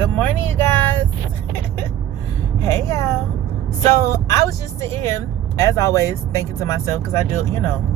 Good morning, you guys. Hey, y'all. So I was just sitting here, as always, thinking to myself, because I do,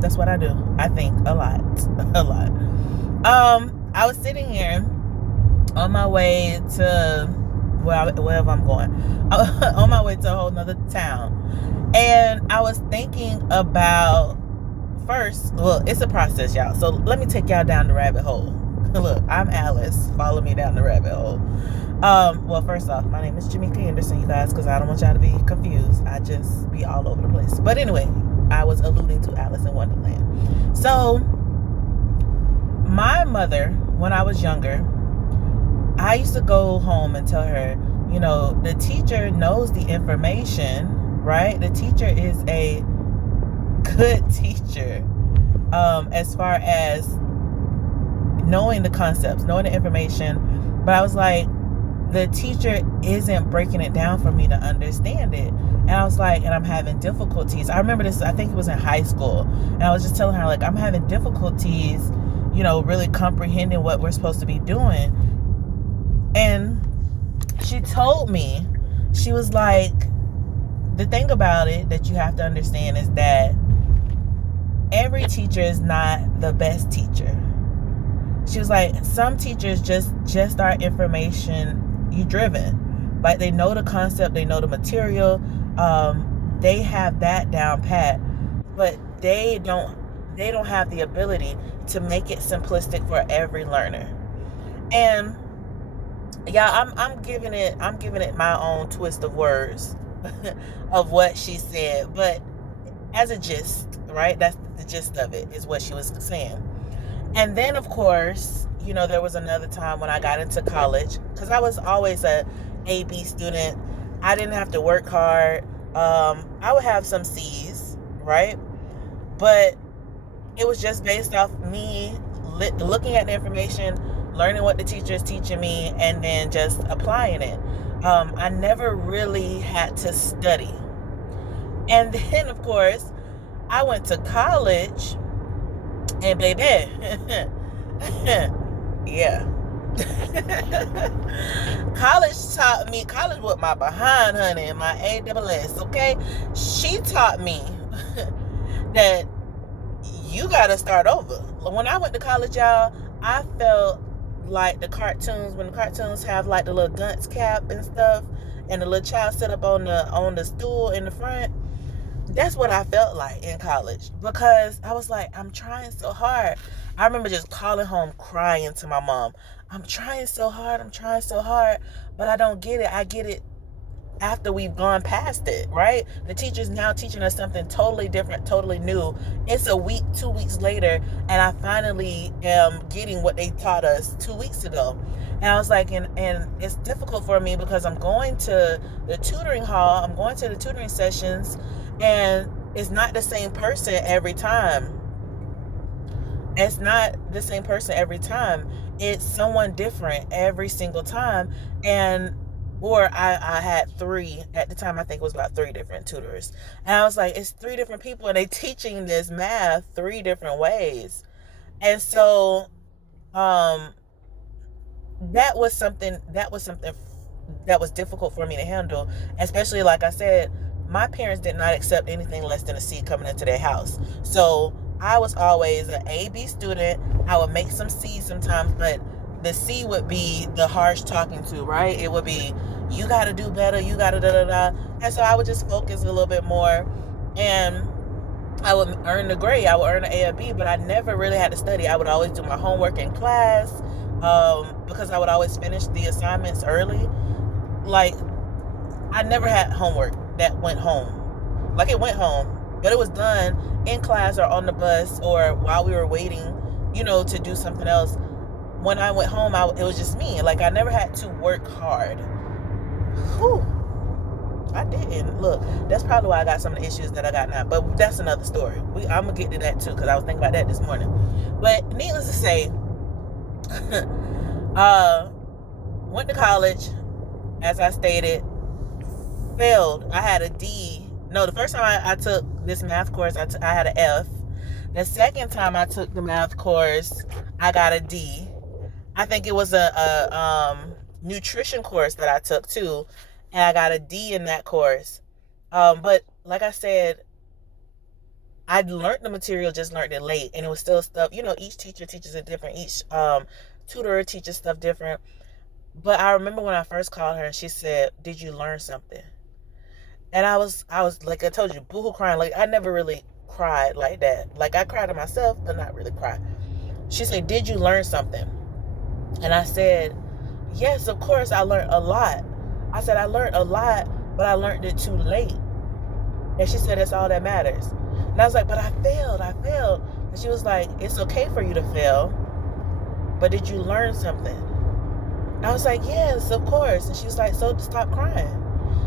that's what I do. I think a lot, a lot. I was sitting here on my way to, wherever I'm going, on my way to a whole nother town. And I was thinking about, first, well, it's a process, y'all. So let me take y'all down the rabbit hole. Look, I'm Alice. Follow me down the rabbit hole. Well, first off, my name is Jamaica Anderson, you guys, because I don't want y'all to be confused. I just be all over the place. But anyway, I was alluding to Alice in Wonderland. So, my mother, when I was younger, I used to go home and tell her, the teacher knows the information, right? The teacher is a good teacher, as far as knowing the concepts, knowing the information. But I was like, the teacher isn't breaking it down for me to understand it. And I was like, and I'm having difficulties. I remember this, I think it was in high school. And I was just telling her, like, I'm having difficulties, really comprehending what we're supposed to be doing. And she told me, she was like, the thing about it that you have to understand is that every teacher is not the best teacher. She was like, some teachers just are information driven. Like, they know the concept, they know the material, they have that down pat, but they don't have the ability to make it simplistic for every learner. And yeah, I'm giving it my own twist of words of what she said, but as a gist, right? That's the gist of it, is what she was saying. And then, of course, there was another time when I got into college, because I was always a A-B student. I didn't have to work hard. I would have some C's, right? But it was just based off me looking at the information, learning what the teacher is teaching me, and then just applying it. I never really had to study. And then, of course, I went to college, and baby, yeah. College with my behind, honey, and my ASS, okay? She taught me that you gotta start over. When I went to college, y'all, I felt like when the cartoons have like the little dunce cap and stuff, and the little child sit up on the stool in the front. That's what I felt like in college, because I was like, I'm trying so hard. I remember just calling home crying to my mom. I'm trying so hard, but I don't get it. I get it after we've gone past it, right? The teacher's now teaching us something totally different, totally new. It's a week, 2 weeks later, and I finally am getting what they taught us 2 weeks ago. And I was like, and it's difficult for me because I'm going to the tutoring hall, I'm going to the tutoring sessions, and it's not the same person every time. It's not the same person every time. It's someone different every single time. Or I had 3 at the time. I think it was about 3 different tutors. And I was like, it's 3 different people, and they teaching this math 3 different ways. And so, that was something that was difficult for me to handle, especially, like I said, my parents did not accept anything less than a C coming into their house. So I was always an A-B student. I would make some C's sometimes, but the C would be the harsh talking to, right? It would be, you got to do better, you got to da-da-da. And so I would just focus a little bit more, and I would earn the grade. I would earn an A or B, but I never really had to study. I would always do my homework in class, because I would always finish the assignments early. Like, I never had homework that went home. Like, it went home, but it was done in class or on the bus or while we were waiting, to do something else. When I went home, it was just me. Like, I never had to work hard. Whew. I didn't. Look, that's probably why I got some of the issues that I got now. But that's another story. I'm going to get to that too, because I was thinking about that this morning. But needless to say, went to college, as I stated, failed. I had a D. No, the first time I took this math course, I had an F. The second time I took the math course, I got a D. I think it was nutrition course that I took too, and I got a D in that course. But like I said, I learned the material, just learned it late, and it was still stuff. Each teacher teaches it different. Each tutor teaches stuff different. But I remember when I first called her, and she said, "Did you learn something?" And I was like I told you, boohoo crying. Like I never really cried like that. Like I cried to myself, but not really cry. She said, "Did you learn something?" And I said, "Yes, of course I learned a lot." I said, "I learned a lot, but I learned it too late." And she said, "That's all that matters." And I was like, "But I failed. And she was like, "It's okay for you to fail, but did you learn something?" And I was like, "Yes, of course." And she was like, "So stop crying."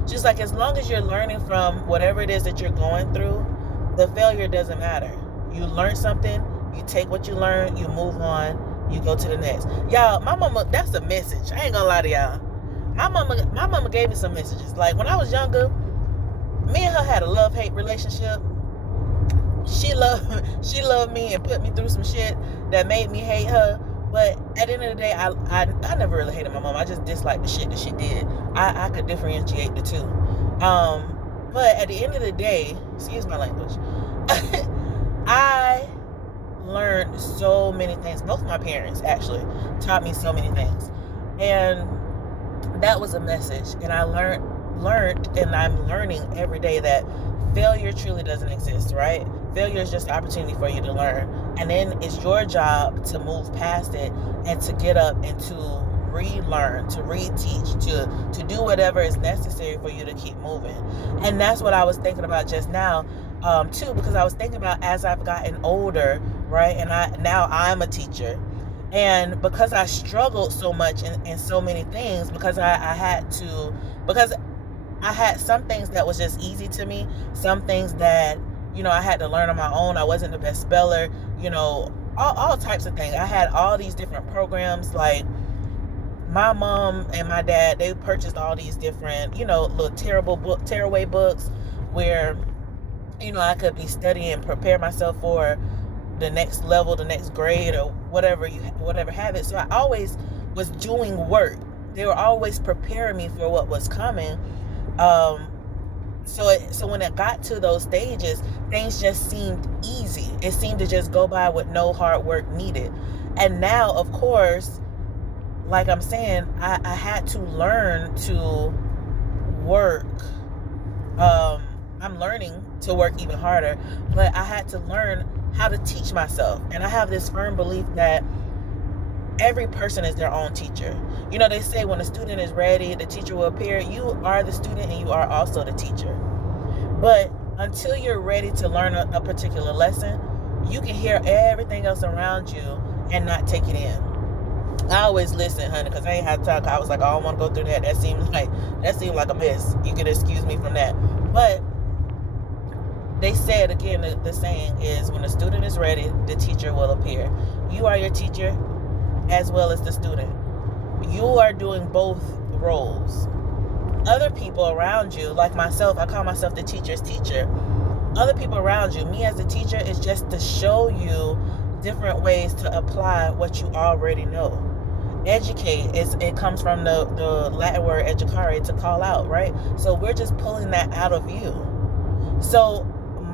She's like, "As long as you're learning from whatever it is that you're going through, the failure doesn't matter. You learn something, you take what you learn, you move on, you go to the next." Y'all, my mama, that's a message. I ain't gonna lie to y'all. My mama gave me some messages. Like when I was younger, me and her had a love-hate relationship. She loved me and put me through some shit that made me hate her. But at the end of the day, I never really hated my mom. I just disliked the shit that she did. I could differentiate the two. But at the end of the day, excuse my language, I learned so many things. Both my parents actually taught me so many things. And that was a message. And I learned, and I'm learning every day that failure truly doesn't exist, right? Failure is just an opportunity for you to learn. And then it's your job to move past it and to get up and to relearn, to reteach, to do whatever is necessary for you to keep moving. And that's what I was thinking about just now, too, because I was thinking about as I've gotten older, right? And now I'm a teacher. And because I struggled so much in so many things, because I had some things that was just easy to me, some things that, I had to learn on my own. I wasn't the best speller, all types of things. I had all these different programs. Like my mom and my dad, they purchased all these different, little tearaway books where, I could be studying, prepare myself for the next level, the next grade, or whatever have it. So I always was doing work. They were always preparing me for what was coming. So when it got to those stages, things just seemed easy. It seemed to just go by with no hard work needed. And now, of course, like I'm saying, I had to learn to work. I'm learning to work even harder, but I had to learn how to teach myself. And I have this firm belief that every person is their own teacher. They say when a student is ready, the teacher will appear. You are the student and you are also the teacher. But until you're ready to learn a particular lesson, you can hear everything else around you and not take it in. I always listen, honey, because I ain't had to talk. I was like, I don't want to go through that. That seemed like a mess. You can excuse me from that. But they said, again, the saying is, when the student is ready, the teacher will appear. You are your teacher as well as the student. You are doing both roles. Other people around you, like myself, I call myself the teacher's teacher. Other people around you, me as a teacher, is just to show you different ways to apply what you already know. Educate, it comes from the Latin word educare, to call out, right? So we're just pulling that out of you. So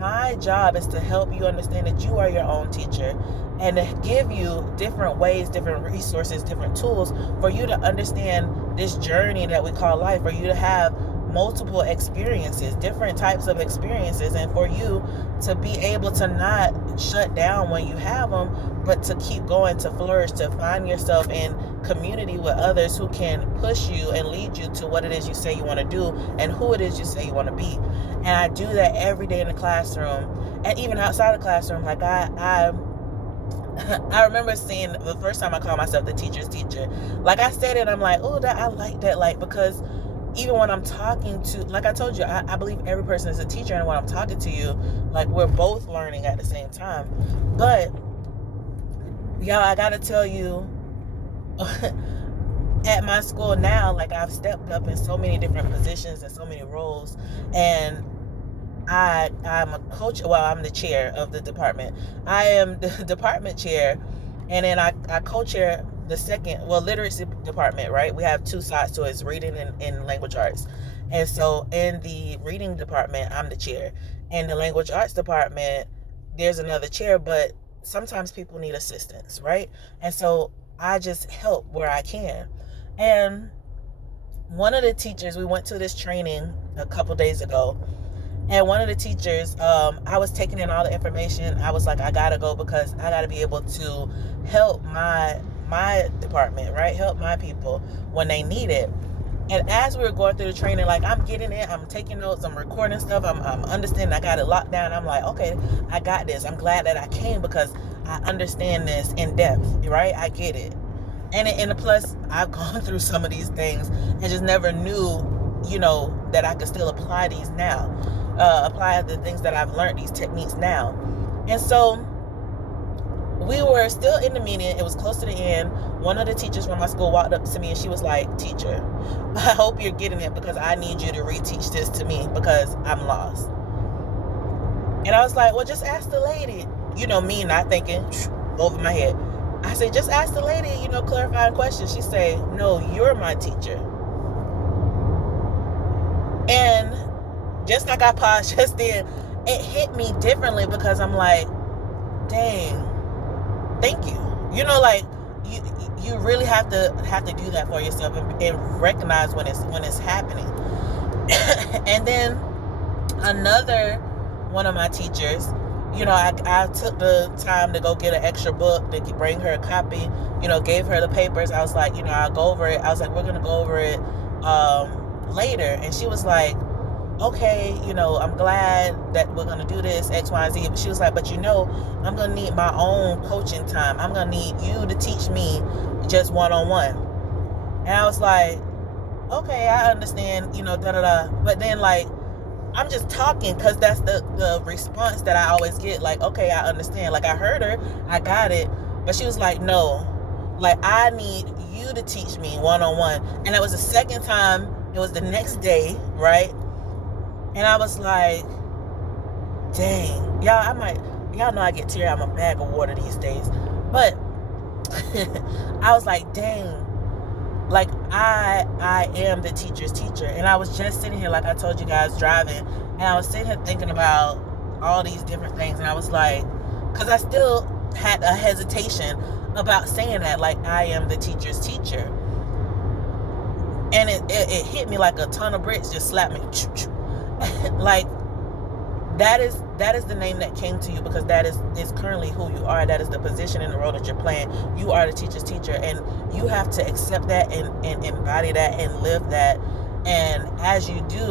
my job is to help you understand that you are your own teacher, and to give you different ways, different resources, different tools for you to understand this journey that we call life, for you to have multiple experiences, different types of experiences, and for you to be able to not shut down when you have them, but to keep going, to flourish, to find yourself in community with others who can push you and lead you to what it is you say you want to do and who it is you say you want to be. And I do that every day in the classroom, and even outside the classroom. Like I remember seeing the first time I called myself the teacher's teacher. Like I said it, I'm like, oh, that I like that, like, because even when I'm talking to, like I told you, I believe every person is a teacher, and when I'm talking to you, like, we're both learning at the same time. But y'all, I gotta tell you, at my school now, like, I've stepped up in so many different positions and so many roles, and I'm a coach. Well, I'm the chair of the department. I am the department chair, and then I co-chair literacy department, right? We have two sides to it. It's reading and language arts. And so in the reading department, I'm the chair. In the language arts department, there's another chair, but sometimes people need assistance, right? And so I just help where I can. And one of the teachers, we went to this training a couple days ago, and one of the teachers, I was taking in all the information. I was like, I gotta go because I gotta be able to help my department, right? Help my people when they need it. And as we were going through the training, like, I'm getting it, I'm taking notes, I'm recording stuff, I'm understanding, I got it locked down. I'm like, okay, I got this. I'm glad that I came because I understand this in depth, right? I get it. And plus, I've gone through some of these things and just never knew, that I could still apply these now. Apply the things that I've learned, these techniques now. And so we were still in the meeting. It was close to the end. One of the teachers from my school walked up to me and she was like, "Teacher, I hope you're getting it because I need you to reteach this to me because I'm lost." And I was like, "Well, just ask the lady." Me not thinking, over my head. I said, "Just ask the lady, clarifying questions." She said, "No, you're my teacher." And just like I paused just then, it hit me differently because I'm like, dang, thank you. You really have to do that for yourself and recognize when it's happening. And then another one of my teachers, I took the time to go get an extra book to bring her a copy, gave her the papers. I was like, I'll go over it. I was like, we're going to go over it later. And she was like, okay, I'm glad that we're going to do this, X, Y, and Z. But she was like, but I'm going to need my own coaching time. I'm going to need you to teach me just one-on-one. And I was like, okay, I understand, da-da-da. But then, like, I'm just talking because that's the response that I always get. Like, okay, I understand. Like, I heard her. I got it. But she was like, no. Like, I need you to teach me one-on-one. And that was the second time. It was the next day, right? And I was like, dang. Y'all know I get teary. I'm a bag of water these days. But I was like, dang. Like, I am the teacher's teacher. And I was just sitting here, like I told you guys, driving. And I was sitting here thinking about all these different things. And I was like, because I still had a hesitation about saying that. Like, I am the teacher's teacher. And it hit me like a ton of bricks just slapped me. Like, that is the name that came to you because that is currently who you are. That is the position and the role that you're playing. You are the teacher's teacher, and you have to accept that and embody that and live that. And as you do,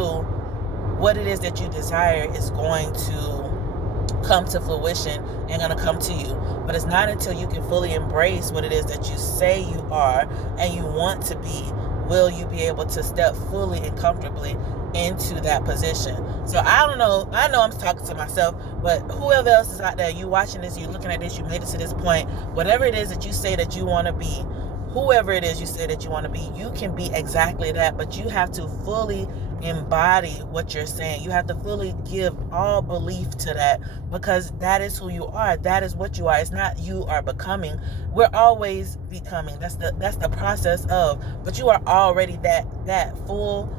what it is that you desire is going to come to fruition and going to come to you. But it's not until you can fully embrace what it is that you say you are and you want to be, will you be able to step fully and comfortably into that position. So I don't know. I know I'm talking to myself, but whoever else is out there, you watching this, you looking at this, you made it to this point, whatever it is that you say that you want to be, whoever it is you say that you want to be, you can be exactly that, but you have to fully embody what you're saying. You have to fully give all belief to that because that is who you are. That is what you are. It's not you are becoming. We're always becoming. That's the process of, but you are already that full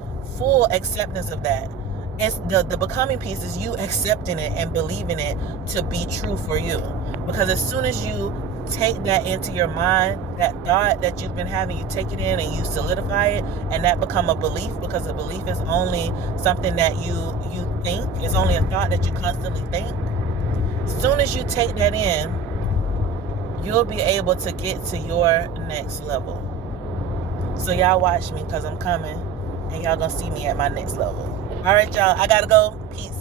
acceptance of that. It's the becoming piece is you accepting it and believing it to be true for you. Because as soon as you take that into your mind, that thought that you've been having, you take it in and you solidify it, and that become a belief, because a belief is only something that you think. It's only a thought that you constantly think. As soon as you take that in, you'll be able to get to your next level. So y'all watch me because I'm coming, and y'all gonna see me at my next level. All right, y'all, I gotta go. Peace.